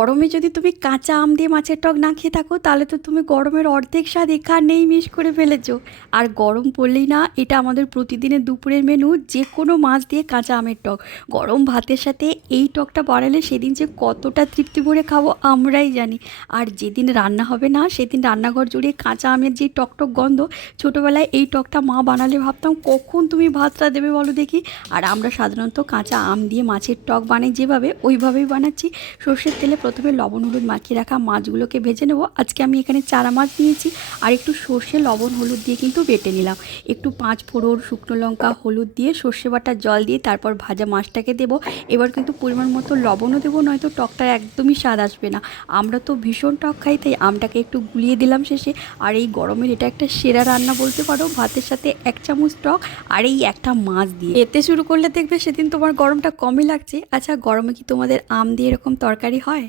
গরমে যদি তুমি কাঁচা আম দিয়ে মাছের টক না খেয়ে থাকো তাহলে তো তুমি গরমের অর্ধেক স্বাদ এখানেই মিস করে ফেলেছো। আর গরম পড়লেই না এটা আমাদের প্রতিদিনের দুপুরের মেনু, যে কোনো মাছ দিয়ে কাঁচা আমের টক। গরম ভাতের সাথে এই টকটা বানালে সেদিন যে কতটা তৃপ্তি ভরে খাবো আমরাই জানি। আর যেদিন রান্না হবে না সেদিন রান্নাঘর জুড়ে কাঁচা আমের যে টকটক গন্ধ। ছোটোবেলায় এই টকটা মা বানালে ভাবতাম কখন তুমি ভাতটা দেবে বলো দেখি। আর আমরা সাধারণত কাঁচা আম দিয়ে মাছের টক বানাই যেভাবে, ওইভাবেই বানাচ্ছি। সর্ষের তেলে প্রথমে লবণ হলুদ মাখিয়ে রাখা মাছগুলোকে ভেজে নেব। আজকে আমি এখানে চারা মাছ নিয়েছি আর একটু সর্ষে লবণ হলুদ দিয়ে কিন্তু বেটে নিলাম। একটু 5 ফোড়ন, শুকনো লঙ্কা, হলুদ দিয়ে সর্ষে বাটার জল দিয়ে তারপর ভাজা মাছটাকে দেবো। এবার কিন্তু পরিমাণ মতো লবণও দেবো, নয়তো টকটার একদমই স্বাদ আসবে না। আমরা তো ভীষণ টক খাই, তাই আমটাকে একটু গুলিয়ে দিলাম শেষে। আর এই গরমের এটা একটা সেরা রান্না বলতে পারো, ভাতের সাথে 1 চামচ টক আর এই একটা মাছ দিয়ে এতে শুরু করলে দেখবে সেদিন তোমার গরমটা কমই লাগছে। আচ্ছা, গরমে কি তোমাদের আম দিয়ে এরকম তরকারি হয়?